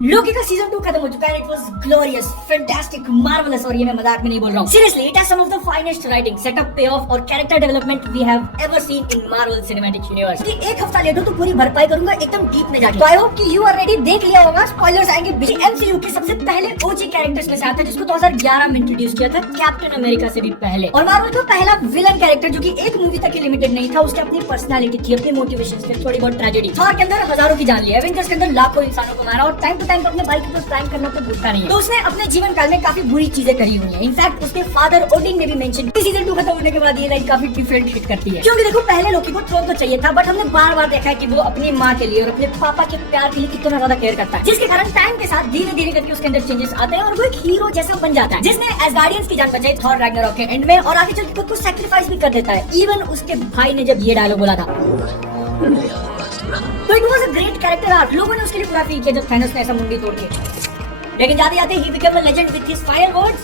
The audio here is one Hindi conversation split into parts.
लोकी का सीजन 2 खत्म हो चुका है। It was glorious, fantastic, marvellous, और ये मैं मजाक में नहीं बोल रहा हूँ। Seriously it has some of the finest writing, setup, payoff और character development we have ever seen in Marvel cinematic universe. कि एक हफ्ता लेट हो तो पूरी भरपाई करूंगा एकदम डीप में जाके। तो आई होप कि यू ऑलरेडी देख लिया होगा। स्पॉयलर्स आएंगे। एमसीयू के सबसे पहले ओजी कैरेक्टर्स में से आता है जिसको 2011 में इंट्रोड्यूस किया था कैप्टन अमेरिका से भी पहले। और मार्वल का पहला विलन कैरेक्टर जो कि एक मूवी तक ही लिमिटेड नहीं था, उसकी अपनी पर्सनालिटी थी, अपनी मोटिवेशन थे, थोड़ी बहुत ट्रेजेडी। थॉर के अंदर हजारों की जान ली, एवेंजर्स के अंदर लाखों इंसानों को मारा और टाइम टू टाइम अपने भाई को प्रैंक करना तो भूलता नहीं है। तो उसने अपने जीवन काल में काफी बुरी चीजें करी हुई है। इनफैक्ट उसके फादर ओडिन ने भी मेंशन सीजन 2 खत्म होने के बाद ये लाइन काफी डिफरेंट हिट करती है। क्योंकि देखो पहले लोकी को थ्रोन तो चाहिए था, बट हमने बार बार देखा है कि वो अपनी माँ के लिए और अपने पापा के प्यार के लिए कितना ज्यादा केयर करता है, जिसके कारण टाइम के साथ धीरे धीरे करके उसके अंदर चेंजेस आते हैं और वो एक हीरो जैसा बन जाता है, जिसने एसगार्डियंस की जान बचाई थॉर रैग्नारॉक के एंड में, और आगे चल के खुद को सैक्रिफाइस भी कर देता है। इवन उसके भाई ने जब ये डायलॉग बोला था तो it was a great character arc. लोगों ने उसके लिए पूरा फील किया जब थैनोस ने ऐसा मुंडी तोड़ के, लेकिन जाते जाते he become a legend with his fire words.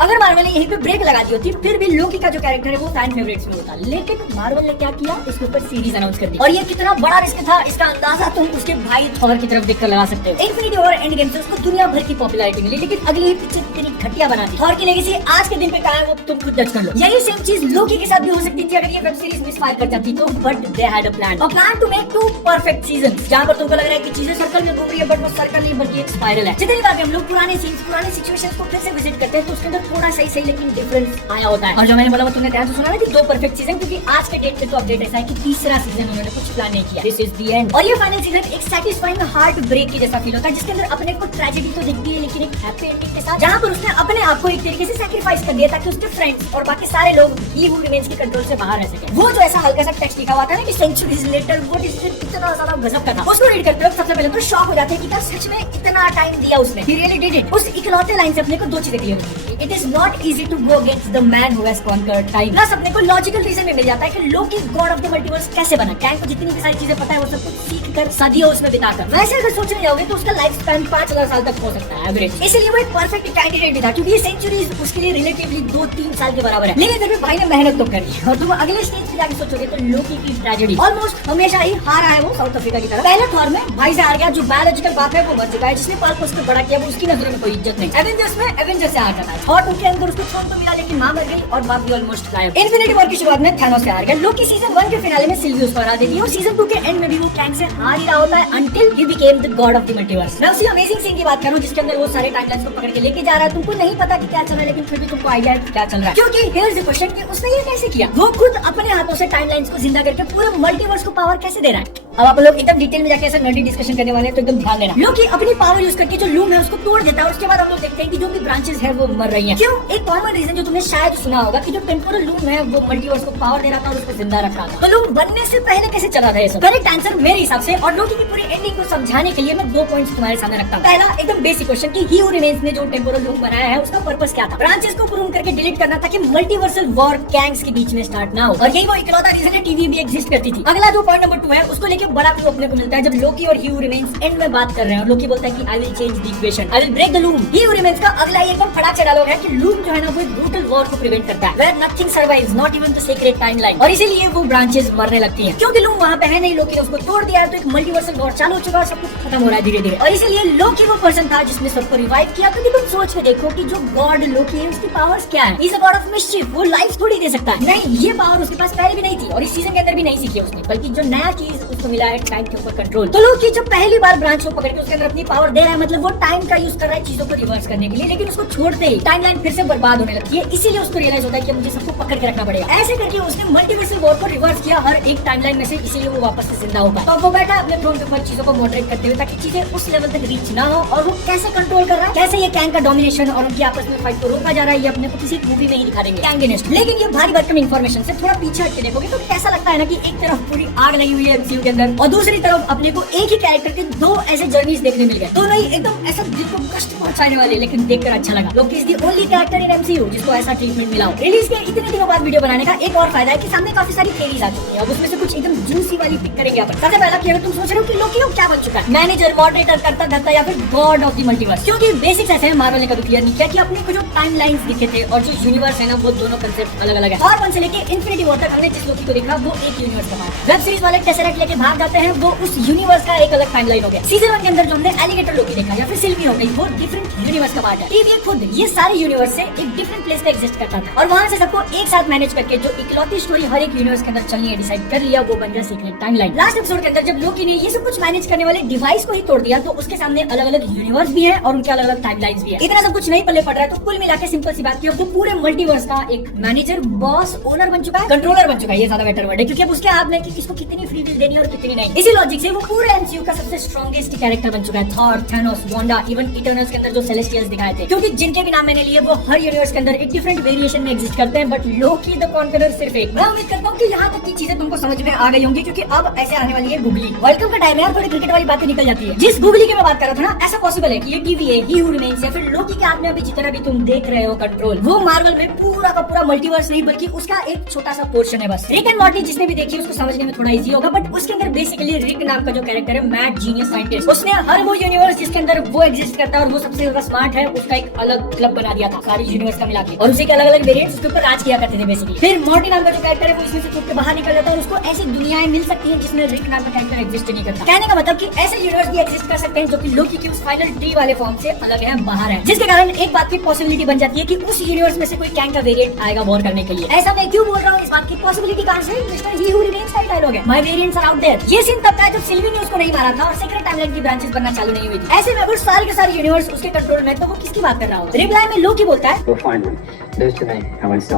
अगर मार्वल ने यहीं पे ब्रेक लगा दी होती फिर भी लोकी का जो कैरेक्टर है वो फैन फेवरेट्स में होता, लेकिन मार्वल ने क्या किया, इसके ऊपर सीरीज अनाउंस कर दी। और ये कितना बड़ा रिस्क था इसका अंदाजा तुम उसके भाई थॉर की तरफ देखकर लगा सकते हो। इन्फिनिटी वॉर एंड गेम से उसको दुनिया भर की पॉपुलैरिटी मिली, लेकिन अगली ही पिक्चर इतनी घटिया बना दी। थॉर की लेगेसी आज के दिन पे कहां है वो तुम खुद जज कर लो। यही सेम चीज लोकी के साथ भी हो सकती थी अगर ये वेब सीरीज मिसफायर कर जाती तो, but they had a plan to make 2 perfect seasons, जहां पर तुमको लग रहा है कि चीजें सर्कल में घूम रही है, बट वो सर्कल नहीं बल्कि एक स्पाइरल है। जितनी बार हम लोग पुराने सीन्स, पुराने सिचुएशंस को फिर से विजिट करते हैं तो उसके अंदर थोड़ा सही लेकिन डिफरेंस आया होता है। और जो मैंने बोला वो तुमने ध्यान से सुना ना कि 2 परफेक्ट सीजन, क्योंकि आज के डेट पे तो अपडेट ऐसा है कि तीसरा सीजन उन्होंने कुछ प्लान नहीं किया। This is the end. और ये फाइनल सीजन एक सैटिस्फाइंग हार्ट ब्रेक की जैसा फील होता है, जिसके अंदर अपने को ट्रेजेडी तो दिखती है लेकिन एक हैप्पी एंडिंग के साथ, जहां पर उसने अपने आप को एक तरीके से सैक्रिफाइस कर दिया ताकि उसके फ्रेंड्स और बाकी सारे लोग ही हू रिमेन्स के कंट्रोल से बाहर रह सके। वो जो ऐसा हल्का सा टेक्स्ट लिखा हुआ था ना कि सेंचुरीज लेटर, वो इतना ज्यादा गजब का था। उसको रीड करते वक्त सबसे पहले तो शॉक हो जाते हैं कि क्या सच में इतना टाइम दिया उसने। He really did it। उस इकलौते लाइन से अपने को 2 चीजें क्लियर होती है। It is not easy to go against the man who has conquered time। Plus अपने को लॉजिकल रीजन में मिल जाता है कि लोकी गॉड ऑफ द मल्टीवर्स कैसे बना। कैंग को जितनी भी सारी चीजें पता है वो सब कुछ सीख कर सदियों उसमें बिताकर। वैसे अगर सोचने जाओगे तो उसका लाइफ स्पैन 5000 साल तक हो सकता है एवरेज। इसलिए वो एक परफेक्ट कैंडिडेट भी था, क्योंकि ये सेंचुरीज उसके लिए रिलेटिवली 2-3 साल के बराबर है। लेकिन फिर भी भाई ने मेहनत तो करी, और तुम अगले स्टेज पे जाके सोचोगे तो लोकी की ट्रेजेडी ऑलमोस्ट हमेशा ही हार रहा है वो साउथ अफ्रीका की तरफ। पहले थॉर में भाई से हार गया, जो बायोलॉजिकल बाप है वो मर चुका है, जिसने पर्पस उसको बड़ा किया वो उसकी नजरों में कोई इज्जत नहीं। एवेंजर्स में एवेंजर्स से हार जाता है। थॉर 2 के अंदर उसको थ्रोन तो मिला लेकिन मां मर गई और बाप भी ऑलमोस्ट गायब। इन्फिनिटी वॉर की शुरुआत में थैनोस से हार गया। लोकी सीजन 1 के फिनाले में सिल्वियस को हरा देती है और सीजन 2 के एंड में भी वो कैंग से हार ही रहा होता है until he became the God of the multiverse. मैं उसी अमेजिंग सीन की बात कर रहा हूं जिसके अंदर वो सारे टाइमलाइंस को पकड़ के लेके जा रहा है। तुमको नहीं पता कि क्या चल रहा है, लेकिन फिर भी तुमको आइडिया है क्या चल रहा है, क्योंकि हियर इज द क्वेश्चन कि उसने ये कैसे किया। वो खुद अपने हाथों से टाइमलाइंस को जिंदा करके पूरे मल्टीवर्स को पावर कैसे दे रहा है। अब आप लोग एकदम डिटेल में जाके ऐसा नर्डी डिस्कशन करने वाले हैं तो एकदम ध्यान देना। लोकी अपनी पावर यूज करके जो लूम है उसको तोड़ देता है और उसके बाद हम लोग देखते हैं कि जो भी ब्रांचेस है वो मर रही हैं। क्यों? एक कॉमन रीजन जो तुमने शायद सुना होगा कि जो टेम्पोरल लूम है वो मल्टीवर्स को पावर दे रहा था और उसको जिंदा रख रहा था। तो लूम बनने से पहले कैसे चला था ये सब? करेक्ट आंसर मेरे हिसाब से, और लोकी की पूरी एंडिंग को समझाने के लिए मैं 2 पॉइंट्स तुम्हारे सामने रखता हूँ। पहला एकदम बेसिक क्वेश्चन कि ही हू रिमेन्स ने जो टेम्पोरल लूम बनाया है उसका पर्पस क्या था? ब्रांचेस को प्रून करके डिलीट करना ताकि मल्टीवर्सल वॉर कैंग्स के बीच में स्टार्ट ना हो, और यही वो इकलौता रीजन है टीवी भी एग्जिस्ट करती थी। अगला जो पॉइंट नंबर 2 है उसको लेके बड़ा क्लू अपने को मिलता है जब लोकी और ही हू रिमेन्स एंड में बात कर रहे हैं और लोकी बोलता है कि I will change the equation, I will break the loom. He who remains का अगला एकदम फटाक से डायलॉग है कि लूम जो है ना वो एक ब्रूटल वॉर को प्रिवेंट करता है, where nothing survives, not even the secret timeline, और इसीलिए वो ब्रांचेस मरने लगती हैं। क्योंकि लूम वहां पे है नहीं, लोकी ने उसको तोड़ दिया है, तो एक मल्टीवर्सल वॉर चालू हो चुका है और सब कुछ खत्म हो रहा है धीरे धीरे। और इसीलिए लोकी वो पर्सन था जिसने सबको रिवाइव किया। क्योंकि तुम सोच के देखो कि जो गॉड लोकी है उसकी पावर्स क्या है। इज अ गॉड ऑफ मिस्chief, वो लाइफ थोड़ी दे सकता है। नहीं, ये पावर उसके पास पहले भी नहीं थी और इस सीजन के अंदर भी नहीं सीखी उसने, बल्कि जो नया चीज उसको मिला है टाइम के ऊपर कंट्रोल। तो लोकी जो पहली बार ब्रांच को पकड़ के उसके अंदर अपनी पावर दे रहा है, मतलब वो टाइम का यूज कर रहा है चीजों को रिवर्स करने के लिए, लेकिन उसको छोड़ते ही टाइमलाइन फिर से बर्बाद होने लगती है। इसीलिए उसको रियलाइज होता है कि मुझे सबको पकड़ के रखना पड़ेगा। ऐसे करके उसने मल्टीवर्सल वॉर को रिवर्स किया हर एक टाइमलाइन में से, इसीलिए वो वापस से जिंदा हो पाया। तो अब वो बैठा है अपने थ्रोन के ऊपर चीजों को मॉडरेट करते हुए ताकि चीजें उस लेवल तक रीच ना हो। और वो कैसे कंट्रोल कर रहा है, कैसे ये कैंग का डोमिनेशन और उनकी आपस में फाइट को रोका जा रहा है, ये अपने को किसी मूवी में ही दिखा देंगे कैंगिनेस्ट। लेकिन ये भारी भरकम इन्फॉर्मेशन से थोड़ा पीछे हट के देखोगे तो कैसा लगता है ना कि एक तरफ पूरी आग लगी हुई है एमसीयू के अंदर और दूसरी तरफ अपने को एक ही कैरेक्टर के 2 ऐसे जर्नीज देखने मिल गए। दोनों ही एकदम ऐसा दिल को कष्ट पहुंचाने वाले, लेकिन देखकर अच्छा लगा। Loki is the only character in MCU जिसको ऐसा ट्रीटमेंट मिला हो। रिलीज के इतने दिनों बाद वीडियो बनाने का एक और फायदा है कि सामने काफी सारी थ्योरीज आ चुकी है। अब उसमें से कुछ एकदम जूसी वाली पिक करेंगे अपन। सबसे पहला कि अगर तुम सोच रहे हो कि लोकी क्या बन चुका है, मैनेजर, मॉडरेटर, करता धरता या फिर गॉड ऑफ द मल्टीवर्स, क्योंकि बेसिक्स ऐसे हैं, मार्वल ने कभी क्लियर नहीं किया कि अपने को जो टाइमलाइंस दिखे थे और जो यूनिवर्स है ना वो दोनों कंसेप्ट अलग अलग है। और 1 से लेके इन्फिनिटी वॉर तक हमने जिस लोकी को देखा वो एक यूनिवर्स का पार्ट। वेब सीरीज वाले टेसरेक्ट लेके भाग जाते हैं वो उस यूनिवर्स का एक अलग टाइमलाइन हो गया। सीजन 1 के अंदर जो हमने एलिगेटर लोकी देखा या फिर सिल्वी हो गई, वो डिफरेंट यूनिवर्स का पार्ट है। टीवी खुद ये सारे यूनिवर्स से एक डिफरेंट प्लेस पे एग्जिस्ट करता था और वहाँ से सबको एक साथ मैनेज करके जो इकलौती स्टोरी हर एक यूनिवर्स के अंदर चलनी है डिसाइड कर लिया, वो बन गया सीक्रेट टाइमलाइन। लास्ट एपिसोड के अंदर जब लोकी ने ये सब कुछ मैनेज करने वाले डिवाइस को ही तोड़ दिया तो उसके सामने अलग अलग यूनिवर्स भी है और उनके अलग अलग टाइमलाइंस भी है। इतना सब कुछ नहीं पल्ले पड़ रहा है तो कुल मिला के सिंपल सी बात की अब तो पूरे मल्टीवर्स का एक मैनेजर, बॉस, ओनर बन चुका है, कंट्रोलर बन चुका है। ये ज्यादा बेटर वर्ड है क्योंकि अब उसके हाथ में कि किसको कितनी फ्री विल देनी है और कितनी नहीं। इसी लॉजिक से वो पूरे एमसीयू का सबसे स्ट्रॉन्गेस्ट कैरेक्टर बन चुका है। Thor, Thanos, Wanda, even Eternals के अंदर जो सेलेस्टियल्स दिखाए थे, क्योंकि जिनके भी नाम मैंने लिए वो हर यूनिवर्स के अंदर एक डिफरेंट वेरिएशन में एग्जिस्ट करते हैं, बट लोकी द कॉन्करर सिर्फ एक। मैं उम्मीद करता हूँ कि यहाँ तक की चीजें तुमको समझ में आ गई होंगी क्योंकि अब ऐसे आने वाली है गूगली। वर्ल्ड कप का टाइम है यार, थोड़ी क्रिकेट वाली बातें निकल जाती है। जिस गूगली की मैं बात कर रहा था ना, ऐसा पॉसिबल है कि ये टीवी है, ही हू रिमेन्स या फिर लोकी के हाथ में अभी जितना भी तुम देख रहे हो कंट्रोल, वो मार्वल में पूरा का पूरा मल्टीवर्स नहीं बल्कि उसका एक छोटा सा पोर्शन है बस। रिक एंड मॉर्टी जिसने भी देखी उसको समझने में थोड़ा इजी होगा, बट उसके अंदर बेसिकली रिक नाम का जो कैरेक्टर है, मैड जीनियस साइंटिस्ट, उसने हर वो यूनिवर्स जिसके अंदर वो एग्जिस्ट करता है और वो सबसे ज्यादा स्मार्ट है, उसका एक अलग क्लब बना दिया था सारी यूनिवर्स का मिला के, और उसी के अलग अलग वेरिएंट्स उसके ऊपर राज किया करते थे बेसिकली। फिर मॉर्टी नाम का जो कैरेक्टर है वो इसमें से छूट के बाहर निकल जाता है और उसको ऐसी दुनियाएं मिल सकती हैं जिसमें रिक नाम का कैरेक्टर एग्जिस्ट नहीं करता। कहने का मतलब कि ऐसे यूनिवर्स भी एग्जिस्ट कर सकते हैं जो कि लोकी की उस फाइनल ट्री वाले फॉर्म से अलग है, बाहर है, जिसके कारण एक बात की पॉसिबिलिटी बन जाती है कि उस यूनिवर्स में से कोई कैंग का वेरिएंट आएगा वॉर करने के लिए। ऐसा मैं क्यों बोल रहा हूँ, इस बात की पॉसिबिलिटी कहां से? मिस्टर ही हू रिमेन्स का डायलॉग है, my variants are out there. ये सीन तब था जब सिल्वी ने उसको नहीं मारा था और सीक्रेट टाइमलाइन की ब्रांचेस बनना चालू नहीं हुई थी। ऐसे में अगर सारे के सारे यूनिवर्स उसके कंट्रोल में, तो वो किसकी बात कर रहा हो? रिप्लाई में लोकी बोलता है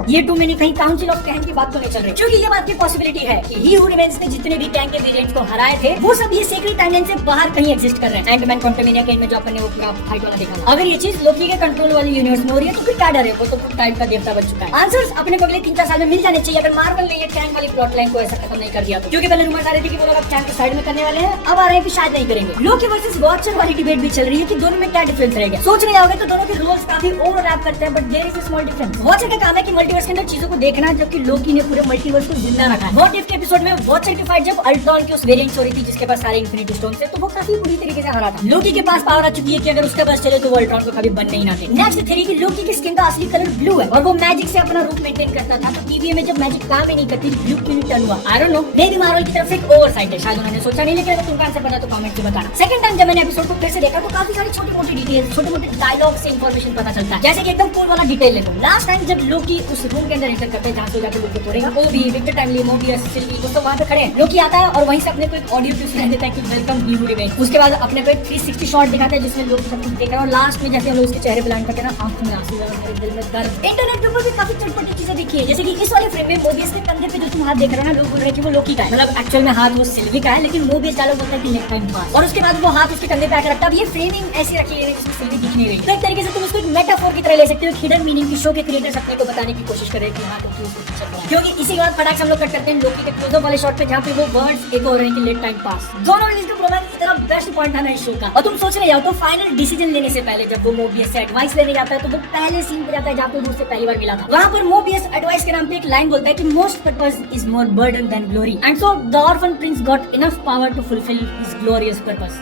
ये टू मैनी कहीं काउंसिल ऑफ कैंग की बात तो नहीं चल रही, क्योंकि ये बात की पॉसिबिलिटी है कि ही हू रिमेन्स ने जितने भी कैंग के वेरिएंट्स को हराए थे वो सब ये सीक्रेट टाइमलाइन से बाहर कहीं एग्जिस्ट कर रहे हैं। एंटमैन क्वांटमेनिया के में जो अपन ने वो पूरा फाइट वाला देखा, अगर ये चीज लोकी के कंट्रोल वाली यूनिवर्स में हो रही है तो फिर क्या डर है? वो तो टाइम का देवता बन चुका है। आंसर्स अपने को अगले 3-4 साल में मिल जाने चाहिए अगर मार्वल ने ये कैंग वाली प्लॉट लाइन को ऐसा खत्म नहीं कर दिया तो। क्योंकि पहले रूमर्स आ रहे थे कि वो लोग अब कैंग को साइड में करने वाले हैं, अब आ रहे हैं कि शायद नहीं करेंगे। लोकी वर्सेस वॉचर वाली डिबेट भी चल रही है कि दोनों में क्या डिफरेंस रहेगा। सोचने जाओगे तो दोनों के रोल्स काफी ओवरलैप करते हैं, but there is a small difference. Watcher का काम है कि मल्टीवर्स के अंदर चीजों को देखना, जबकि लोकी ने पूरे मल्टीवर्स को जिंदा रखा है। व्हाट इफ के एपिसोड में वॉचर की फाइट जब अल्ट्रॉन की उस वेरिएंट्स हो रही थी जिसके पास सारे इंफिनिटी स्टोन्स थे, तो वो काफी बुरी तरीके से हरा था। लोकी के पास पावर आ चुकी है कि अगर उसके पास चले तो वो अल्ट्रॉन को कभी बंद नहीं नाते। नेक्स्ट थ्योरी कि लोकी की स्किन का असली कलर ब्लू है और वो मैजिक से अपना रूप मेंटेन करता था, तो टीवी में जब मैजिक काम ही नहीं करती ब्लू क्यों नहीं टर्न हुआ? I don't know, may be Marvel की तरफ से एक ओवरसाइट है, शायद उन्होंने सोचा नहीं, लेकिन अगर तुमको आंसर पता तो कमेंट में बताना। सेकंड टाइम जब मैंने एपिसोड को फिर से देखा तो काफी सारी छोटी-मोटी डिटेल्स, छोटे-मोटे डायलॉग से इंफॉर्मेशन पता चलता है, जैसे कि एकदम फुल वाला डिटेल ले लो। लास्ट टाइम जब लोकी उस रूम के अंदर एंटर करते हैं जहां से जाकर लोकी तोड़ेगा, वो भी विक्टर टाइमली, मोबियस, सिल्वी वो सब वहां पे खड़े हैं। लोकी आता है और वहीं से अपने को एक ऑडियो क्लिप सुनाई देता है कि वेलकम ही हू रिमेन्स। उसके बाद अपने को एक 360 शॉट दिखाता है जिसमें लोग सब कुछ देख रहे हैं और लास्ट में जैसे हम लोग उसके चेहरे पे लैंड करते हैं ना, आंखों में आंसू और मेरे दिल में दर्द। इंटरनेट के ऊपर भी काफी चटपटी चीजें दिखी है, जैसे कि इस वाले फ्रेम में मोबियस के कंधे पे जो तुम हाथ देख रहे हो ना, लोग बोल रहे हैं कि वो लोकी का है, मतलब एक्चुअल में हाथ वो सिल्वी का है, लेकिन मोबियस डायलॉग बोलता है कि लेफ्ट हैंड पास, और उसके बाद वो हाथ उसके कंधे पे आकर रखता है। अब ये फ्रेमिंग ऐसी रखी है जिसमें सिल्वी दिख नहीं रही, तो एक तरीके से तुम उसको एक मेटाफोर की तरह ले सकते हो, हिडन मीनिंग की शो के क्रिएटर्स अपने को बताने की कोशिश कर रहे हैं कि हां तो उसको पीछे पड़ा है। क्योंकि इसी के बाद फटाक से हम लोग कट करते हैं लोकी के क्लोजअप वाले शॉट पे जहां पे वो वर्ड्स एक हो रहे हैं कि लेट टाइम पास। दोनों रिलीज के प्रोग्राम की तरह बेस्ट पॉइंट था ना इस शो का। और तुम सोच रहे हो तो फाइनल डिसीजन लेने से पहले जब वो मोबियस से एडवाइस लेने जाता है तो वो पहले सीन पे जाता है जहां पे वो उससे पहली बार मिला था। वहां पर मोबियस एडवाइस के नाम पे एक लाइन बोलता है कि most purpose is more burden than glory, and so the orphan prince got enough power to fulfil his glorious purpose.